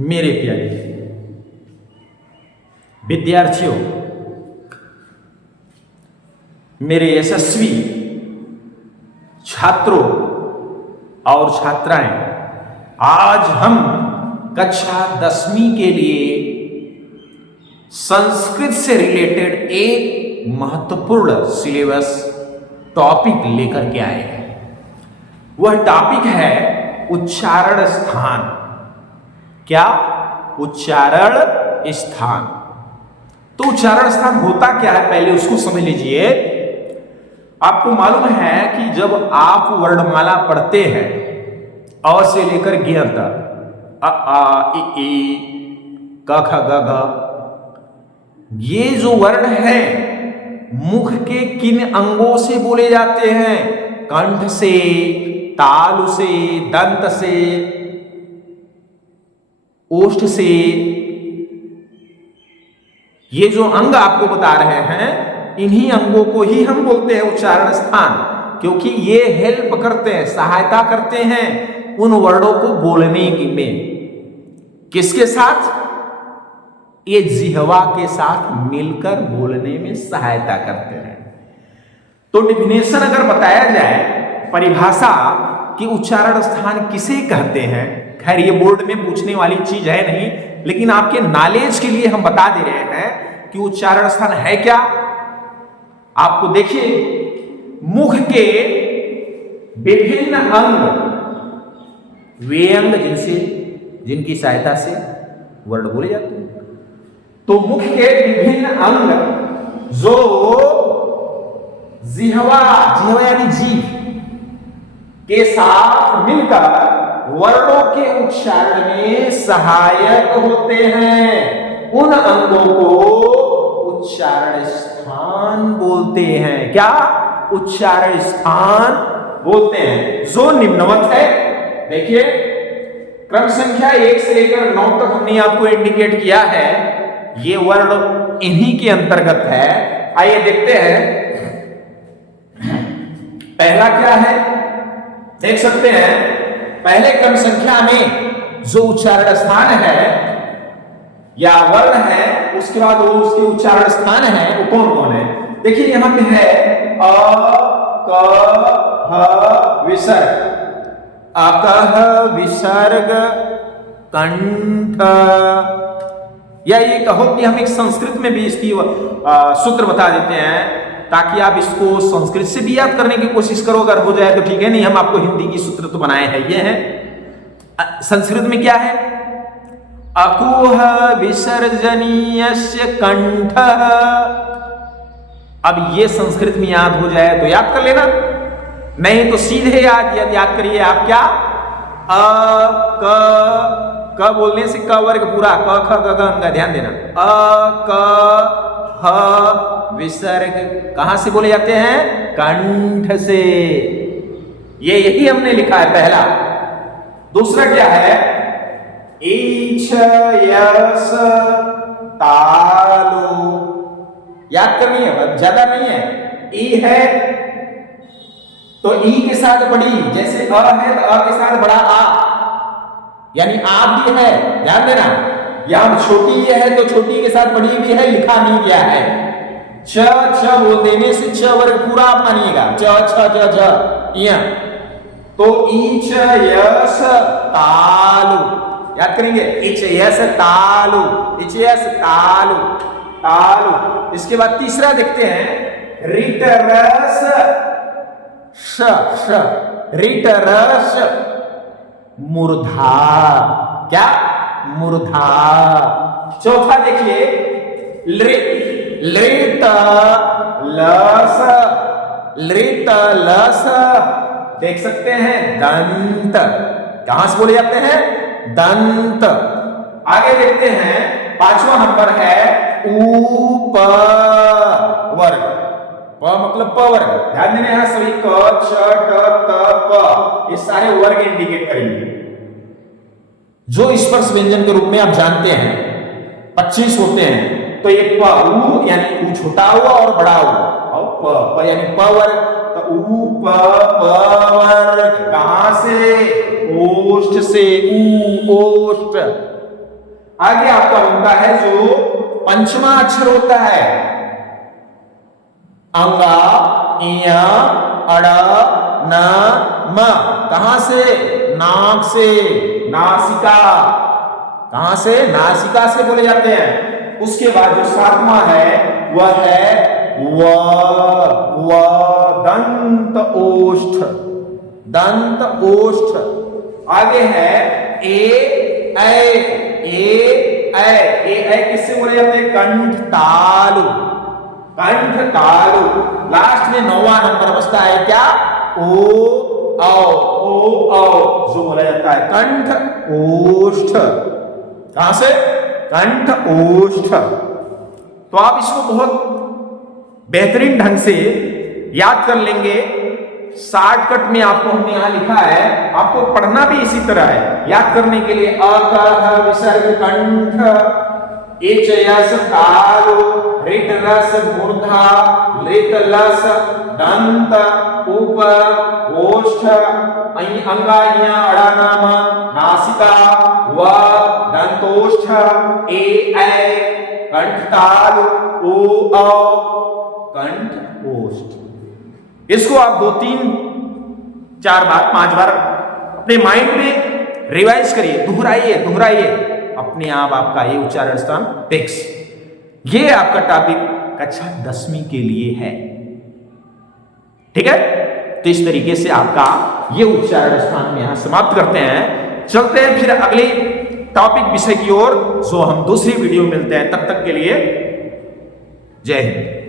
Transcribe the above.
मेरे प्यारे विद्यार्थियों, मेरे यशस्वी छात्रों और छात्राएं, आज हम कक्षा 10वीं के लिए संस्कृत से रिलेटेड एक महत्वपूर्ण सिलेबस टॉपिक लेकर के आए हैं। वह टॉपिक है उच्चारण स्थान। क्या? उच्चारण स्थान। तो उच्चारण स्थान होता क्या है, पहले उसको समझ लीजिए। आपको मालूम है कि जब आप वर्णमाला पढ़ते हैं अ से लेकर ज्ञ तक, अ आ इ ई क ख ग घ, ये जो वर्ण है मुख के किन अंगों से बोले जाते हैं? कंठ से, तालु से, दंत से, ओष्ठ से। ये जो अंग आपको बता रहे हैं, इन्हीं अंगों को ही हम बोलते हैं उच्चारण स्थान, क्योंकि ये हेल्प करते हैं, सहायता करते हैं उन वर्णों को बोलने में। किसके साथ? ये जिह्वा के साथ मिलकर बोलने में सहायता करते हैं। तो डिफिनेशन अगर बताया जाए, परिभाषा कि उच्चारण स्थान किसे कहते हैं, खैर ये बोर्ड में पूछने वाली चीज है नहीं, लेकिन आपके नॉलेज के लिए हम बता दे रहे हैं कि उच्चारण स्थान है क्या। आपको देखिए, मुख के विभिन्न अंग, वे अंग जिनकी सहायता से वर्ण बोले जाते हैं। तो मुख के विभिन्न अंग जो जिह्वा यानी जीभ के साथ मिलकर वर्णों के उच्चारण में सहायक होते हैं, उन अंगों को उच्चारण स्थान बोलते हैं। क्या? उच्चारण स्थान बोलते हैं, जो निम्नवत है। देखिए, क्रम संख्या 1 से लेकर 9 तक हमने आपको इंडिकेट किया है। ये वर्ण इन्हीं के अंतर्गत है। आइए देखते हैं पहला क्या है। देख सकते हैं, पहले क्रम संख्या में जो उच्चारण स्थान है या वर्ण है, उसके बाद वो उसके उच्चारण स्थान है, वो कौन कौन है? देखिए, यहां पे है अ, क, ह विसर्ग, अकह विसर्ग, कंठ। या ये कहो कि हम एक संस्कृत में भी इसकी सूत्र बता देते हैं, ताकि आप इसको संस्कृत से भी याद करने की कोशिश करो। अगर हो जाए तो ठीक है, नहीं हम आपको हिंदी की सूत्र तो बनाए हैं। ये है संस्कृत में क्या है? अकुह विसर्जनीयस्य कंठः। अब ये संस्कृत में याद हो जाए तो याद कर लेना, नहीं तो सीधे याद करिए आप। क्या? क बोलने से क वर्ग पूरा, क ख ग घ, ध्यान देना। अ क ह विसर्ग कहां से बोले जाते हैं? कंठ से। यही हमने लिखा है पहला। दूसरा क्या है? ईछ यस तालु। याद करनी है, ज्यादा नहीं है। ई है तो ई के साथ बड़ी, जैसे अ है तो अ के साथ बड़ा आ, यानी आप भी है, ध्यान देना। यहां छोटी ये है तो छोटी के साथ बड़ी भी है, लिखा नहीं गया है। छ बोल देने से छ वर्ग पूरा आप मानिएगा। तो ईच यस तालु याद करेंगे। ईच यस तालु, ईच यस तालु, तालु। इसके बाद तीसरा देखते हैं, रिट रस श, रिट रस मूर्धा। क्या? मूर्धा। चौथा देखिए, लृत लस, देख सकते हैं, दंत। कहां से बोले जाते हैं? दंत। आगे देखते हैं, 5वां नंबर है उप वर्ग। प मतलब प वर्ग, ध्यान देना है सभी। क छ ट त प, ये सारे वर्ग इंडिकेट करेंगे जो स्पर्श व्यंजन के रूप में आप जानते हैं। 25 होते हैं। तो ये प, उ यानी उ छोटा हुआ और बड़ा हुआ, और प यानी प वर्ग। तो उ प वर्ग कहां से? ओष्ठ से। उ ओष्ठ आगे आपका बनता है जो पंचमा अक्षर होता है, अंगा, इया, अड़ा, न, म। कहां से? नाक से, नासिका। कहां से? नासिका से बोले जाते हैं। उसके बाद जो सातवां है वह है व दंत ओष्ठ, दंत ओष्ठ। आगे है ए किससे बोले जाते हैं? कंठ तालु, कंठ तालु। लास्ट में 9वां नंबर बचता है क्या? ओ जो बोला जाता है कंठ ओष्ठ। कहां से? कंठ ओष्ठ। तो आप इसको बहुत बेहतरीन ढंग से याद कर लेंगे। शॉर्टकट में आपको हमने यहां लिखा है, आपको पढ़ना भी इसी तरह है याद करने के लिए। अ विसर्ग कंठ, एचयस तालु, ऋट रस मूर्धा, लृत लस दंत उप ओष्ठ, अंगा, इया, अड़ा, नाम, नासिका, व दंतोष्ठ, कंठ तालु, ओ कंठ ओष्ठ। इसको आप 2, 3, 4 बार, 5 बार अपने माइंड में रिवाइज करिए, दोहराइए। अपने आप आपका ये उच्चारण स्थान फिक्स। ये आपका टॉपिक कक्षा 10वीं के लिए है। ठीक है? तो इस तरीके से आपका ये उच्चारण स्थान में यहां समाप्त करते हैं। चलते हैं फिर अगले टॉपिक विषय की ओर, जो हम दूसरी वीडियो में मिलते हैं। तब तक के लिए जय हिंद।